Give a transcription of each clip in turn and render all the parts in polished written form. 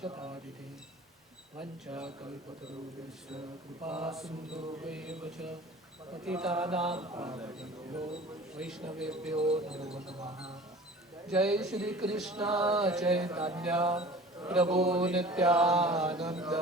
शतादिते वञ्चाकल्पतरुभ्यश्च कृपासिन्धुभ्येव च पतितानां पावनेभ्यो वैष्णवेभ्यो नमो नमः। जय श्री कृष्ण चैतन्य प्रभु नित्यानंद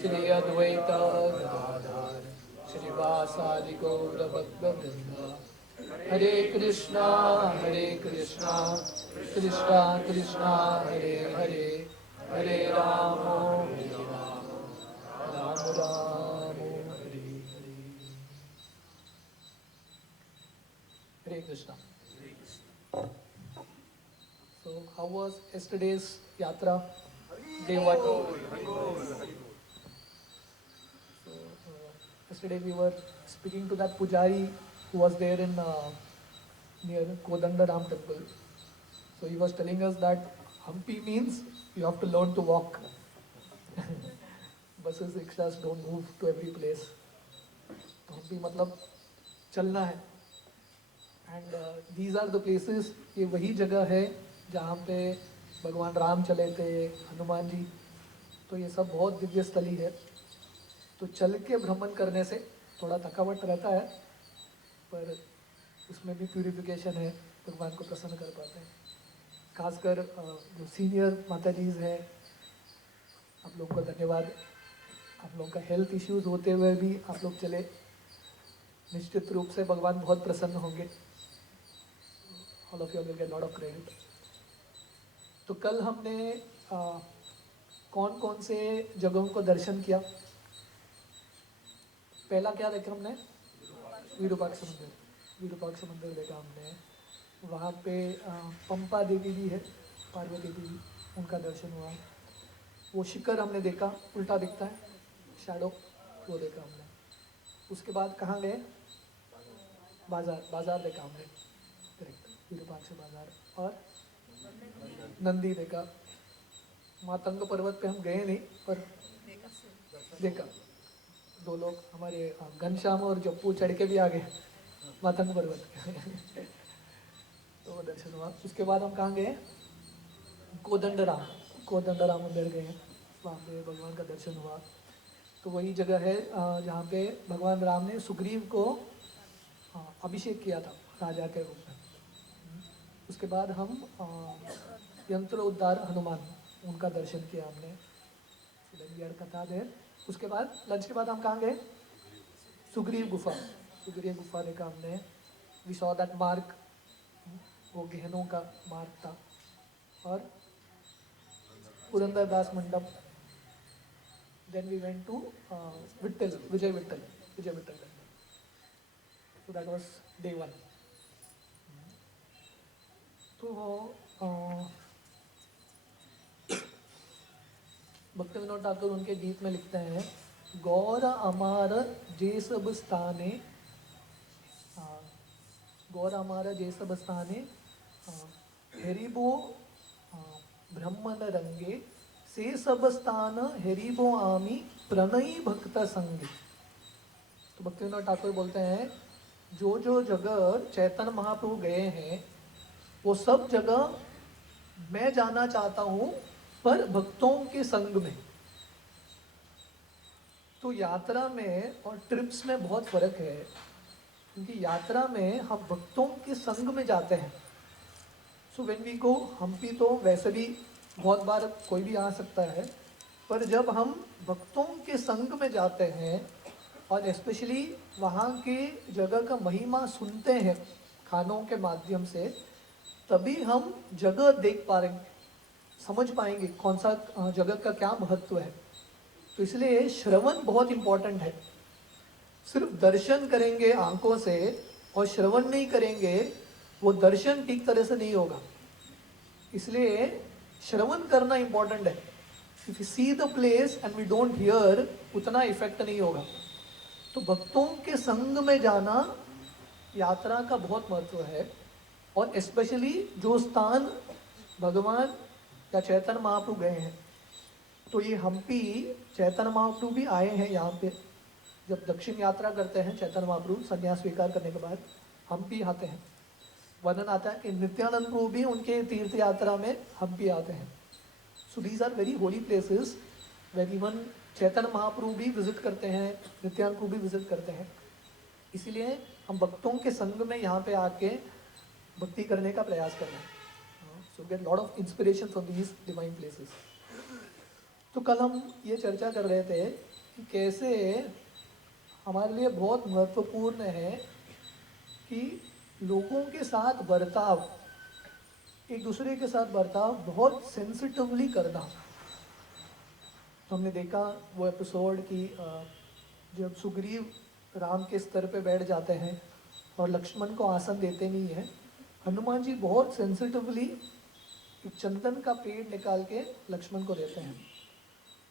श्री अद्वैत गदाधर श्रीवासादि गौर भक्तवृंद। हरे कृष्णा कृष्णा कृष्णा हरे हरे, हरे राम राम राम हरे हरे। हरे Krishna. So how was yesterday's yatra? Day one. So yesterday we were speaking to that pujari who was there in near Kodandaram temple. So he was telling us that Hampi means you have to learn to walk. Buses, rickshaws don't move to every place. तो Hampi मतलब चलना है. And these are the places, ये वही जगह है जहाँ पे भगवान राम चले थे, हनुमान जी. तो ये सब बहुत दिव्य स्थली है. तो चल के भ्रमण करने से थोड़ा थकावट रहता है, पर उसमें भी प्यूरिफिकेशन है, भगवान को प्रसन्न कर पाते हैं. खासकर जो सीनियर माताजीज हैं, आप लोगों का धन्यवाद. आप लोगों का हेल्थ इश्यूज होते हुए भी आप लोग चले, निश्चित रूप से भगवान बहुत प्रसन्न होंगे. All of you will get lot of credit. तो कल हमने कौन कौन से जगहों को दर्शन किया? पहला क्या देखा हमने? विरूपाक्ष मंदिर. विरूपाक्ष मंदिर देखा हमने. वहाँ पे पंपा देवी भी है, पार्वती देवी, उनका दर्शन हुआ. वो शिखर हमने देखा, उल्टा दिखता है, शैडो, वो देखा हमने. उसके बाद कहाँ गए? बाजार देखा हमने. करेक्ट, विरूपाक्ष बाजार. और नंदी देखा. मातंग पर्वत पे हम गए नहीं, पर देखा. दो लोग हमारे घनश्याम और जप्पू चढ़ के भी आ गए मातंग पर्वत. तो दर्शन हुआ. उसके बाद हम कहाँ गए? कोदंडराम मंदिर गए. वहाँ पे भगवान का दर्शन हुआ. तो वही जगह है जहाँ पे भगवान राम ने सुग्रीव को अभिषेक किया था राजा के रूप में. उसके बाद हम यंत्र उद्धार हनुमान, उनका दर्शन किया हमने. कथा देर. उसके बाद लंच के बाद हम कहाँ गए? सुग्रीव गुफा देखा हमने. वी सॉ दैट मार्क, वो गहनों का मार्ग था. और Purandaradasa Mandapa. Then we went to Vijay Vitthal. So that was day one. तो भक्ति विनोद ठाकुर उनके गीत में लिखते हैं, गौर अमार जे सब स्थाने, गौर अमार जे सब स्थाने हेरिबो ब्रह्मन रंगे, से सब स्थान हेरिबो आमी प्रणयी भक्त संगे. तो भक्ति विनोद ठाकुर बोलते हैं, जो जो जगह चैतन्य महाप्रभु गए हैं वो सब जगह मैं जाना चाहता हूँ, पर भक्तों के संग में. तो यात्रा में और ट्रिप्स में बहुत फर्क है, क्योंकि यात्रा में हम भक्तों के संग में जाते हैं. So when we go Hampi, तो वैसे भी बहुत बार कोई भी आ सकता है, पर जब हम भक्तों के संग में जाते हैं और स्पेशली वहाँ के जगह का महिमा सुनते हैं खानों के माध्यम से, तभी हम जगह देख पाएंगे, समझ पाएंगे कौन सा जगह का क्या महत्व है. तो इसलिए श्रवण बहुत इम्पोर्टेंट है. सिर्फ दर्शन करेंगे आंखों से और श्रवण नहीं करेंगे, वो दर्शन ठीक तरह से नहीं होगा. इसलिए श्रवण करना इम्पोर्टेंट है. If you see the place and we don't hear, उतना इफेक्ट नहीं होगा. तो भक्तों के संग में जाना यात्रा का बहुत महत्व है. और स्पेशली जो स्थान भगवान या चैतन्य महाप्रभु गए हैं, तो ये हम्पी चैतन्य महाप्रभु भी आए हैं यहाँ पे. जब दक्षिण यात्रा करते हैं चैतन्य महाप्रभु संन्यास स्वीकार करने के बाद हम्पी आते हैं. वर्णन आता है कि नित्यानंद प्रभु भी उनके तीर्थ यात्रा में हम्पी आते हैं. So these are very holy places where even Chaitanya Mahaprabhu भी विजिट करते हैं, नित्यानंद प्रभु भी विजिट करते हैं। इसीलिए हम भक्तों के संग में यहाँ पे आके भक्ति करने का प्रयास कर रहे हैं। सो get lot of inspiration from these divine places. तो कल हम ये चर्चा कर रहे थे कि कैसे हमारे लिए बहुत महत्वपूर्ण है कि लोगों के साथ बर्ताव, एक दूसरे के साथ बर्ताव बहुत सेंसिटिवली करना। तो हमने देखा वो एपिसोड कि जब सुग्रीव राम के स्तर पे बैठ जाते हैं और लक्ष्मण को आसन देते नहीं है, हनुमान जी बहुत सेंसिटिवली एक चंदन का पेड़ निकाल के लक्ष्मण को देते हैं।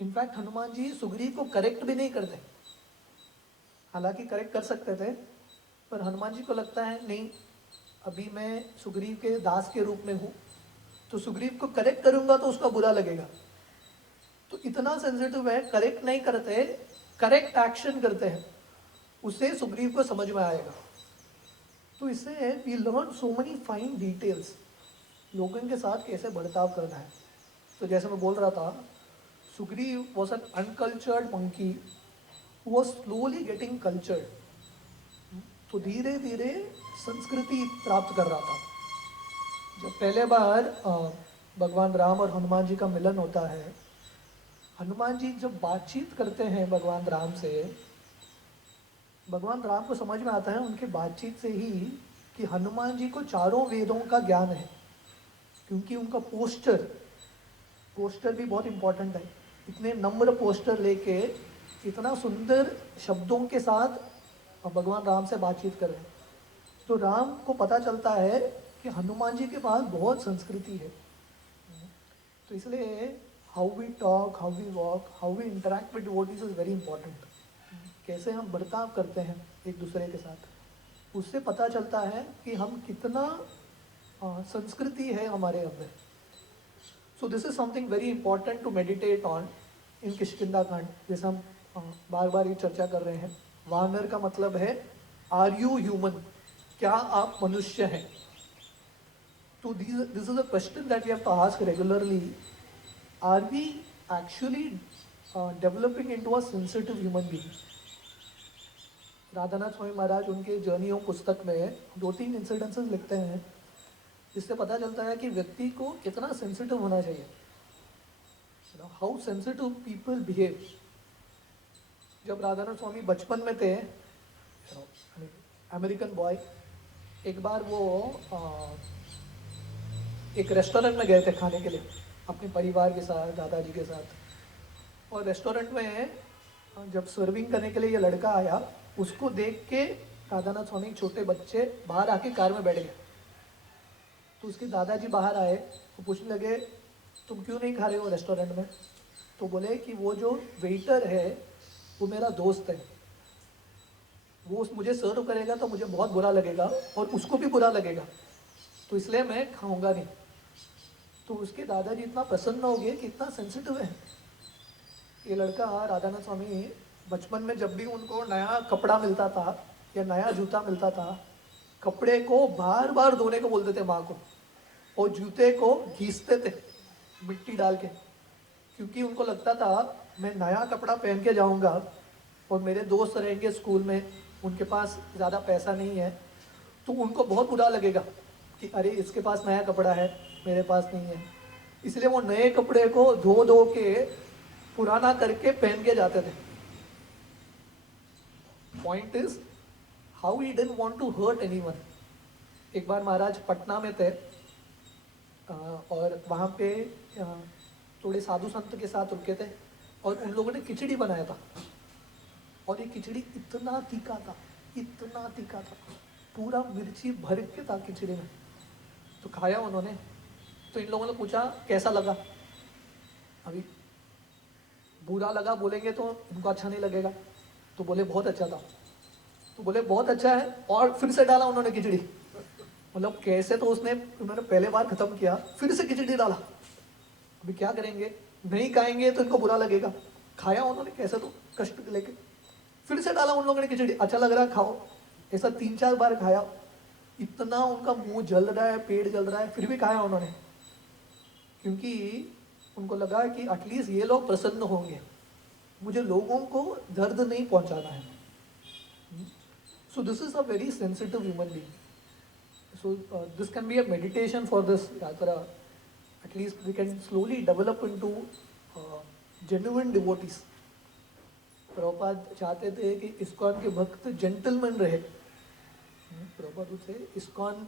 इनफैक्ट हनुमान जी सुग्रीव को करेक्ट भी नहीं करते, हालांकि करेक्ट कर सकते थे, पर हनुमान जी को लगता है नहीं, अभी मैं सुग्रीव के दास के रूप में हूँ, तो सुग्रीव को करेक्ट करूँगा तो उसका बुरा लगेगा। तो इतना सेंसिटिव है, करेक्ट नहीं करते, करेक्ट एक्शन करते हैं, उससे सुग्रीव को समझ में आएगा। तो इससे we learn so many fine details, लोगों के साथ कैसे बर्ताव करना है। तो जैसे मैं बोल रहा था, Sugriva was an uncultured monkey who was slowly getting cultured. तो धीरे धीरे संस्कृति प्राप्त कर रहा था। जब पहले बार भगवान राम और हनुमान जी का मिलन होता है, हनुमान जी जब बातचीत करते हैं भगवान राम से, भगवान राम को समझ में आता है उनके बातचीत से ही कि हनुमान जी को चारों वेदों का ज्ञान है, क्योंकि उनका पोस्टर भी बहुत इम्पोर्टेंट है। इतने नम्र पोस्टर लेके इतना सुंदर शब्दों के साथ भगवान राम से बातचीत कर रहे हैं। तो राम को पता चलता है कि हनुमान जी के पास बहुत संस्कृति है। तो इसलिए how we talk, how we walk, how we interact with devotees is very important. कैसे हम बर्ताव करते हैं एक दूसरे के साथ, उससे पता चलता है कि हम कितना संस्कृति है हमारे अंदर। So this is something very important to meditate on in Kishkindha Kanda. जैसे हम बार बार ये चर्चा कर रहे हैं, वानर का मतलब है आर यू ह्यूमन, क्या आप मनुष्य हैं। तो this is a question that we have to ask regularly, are we actually developing into a sensitive human being. Radhanath Swami Maharaj उनके जर्नी ऑफ पुस्तक में 2-3 इंसिडेंसेस लिखते हैं, जिससे पता चलता है कि व्यक्ति को कितना सेंसिटिव होना चाहिए, हाउ सेंसिटिव पीपल बिहेव। जब राधानाथ स्वामी बचपन में थे, अमेरिकन बॉय, एक बार वो एक रेस्टोरेंट में गए थे खाने के लिए अपने परिवार के साथ, दादाजी के साथ। और रेस्टोरेंट में जब सर्विंग करने के लिए ये लड़का आया, उसको देख के राधानाथ स्वामी छोटे बच्चे बाहर आके कार में बैठ गए। तो उसके दादाजी बाहर आए, तो पूछने लगे तुम क्यों नहीं खा रहे हो रेस्टोरेंट में। तो बोले कि वो जो वेटर है वो मेरा दोस्त है, वो मुझे सर्व करेगा तो मुझे बहुत बुरा लगेगा और उसको भी बुरा लगेगा, तो इसलिए मैं खाऊंगा नहीं। तो उसके दादाजी इतना प्रसन्न हो गए कि इतना सेंसिटिव है ये लड़का। राधानाथ स्वामी बचपन में जब भी उनको नया कपड़ा मिलता था या नया जूता मिलता था, कपड़े को बार बार धोने को बोलते थे माँ को, और जूते को घीसते थे मिट्टी डाल के, क्योंकि उनको लगता था मैं नया कपड़ा पहन के जाऊंगा और मेरे दोस्त रहेंगे स्कूल में, उनके पास ज़्यादा पैसा नहीं है, तो उनको बहुत बुरा लगेगा कि अरे इसके पास नया कपड़ा है, मेरे पास नहीं है। इसलिए वो नए कपड़े को धो धो के पुराना करके पहन के जाते थे। Point is how he didn't want to hurt anyone. एक बार महाराज पटना में थे और वहाँ पे थोड़े साधु संत के साथ रुके थे और उन लोगों ने खिचड़ी बनाया था, और ये खिचड़ी इतना तीखा था, इतना तीखा था, पूरा मिर्ची भर के था खिचड़ी में। तो खाया उन्होंने, तो इन लोगों ने पूछा कैसा लगा। अभी बुरा लगा बोलेंगे तो इनको अच्छा नहीं लगेगा, तो बोले बहुत अच्छा था। तो बोले बहुत अच्छा है, और फिर से डाला उन्होंने खिचड़ी। मतलब कैसे, तो उन्होंने पहले बार खत्म किया, फिर से खिचड़ी डाला। अभी क्या करेंगे, नहीं खाएंगे तो इनको बुरा लगेगा। खाया उन्होंने कैसे तो कष्ट लेके, फिर से डाला उन लोगों ने खिचड़ी, अच्छा लग रहा है खाओ। ऐसा 3-4 बार खाया, इतना उनका मुंह जल रहा है, पेट जल रहा है, फिर भी खाया उन्होंने, क्योंकि उनको लगा कि एटलीस्ट ये लोग प्रसन्न होंगे, मुझे लोगों को दर्द नहीं पहुंचाना है. So this is a very sensitive human being. So this can be a meditation for this yatra. At least we can slowly develop into genuine devotees. Prabhupada चाहते थे कि इस्कॉन के भक्त जेंटलमैन रहे. Prabhupada would say ISKCON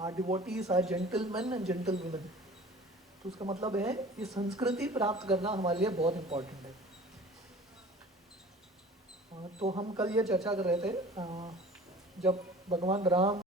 our devotees are gentlemen and gentlewomen. तो उसका मतलब है ये संस्कृति प्राप्त करना हमारे लिए बहुत इम्पोर्टेंट है. तो हम कल ये चर्चा कर रहे थे जब भगवान राम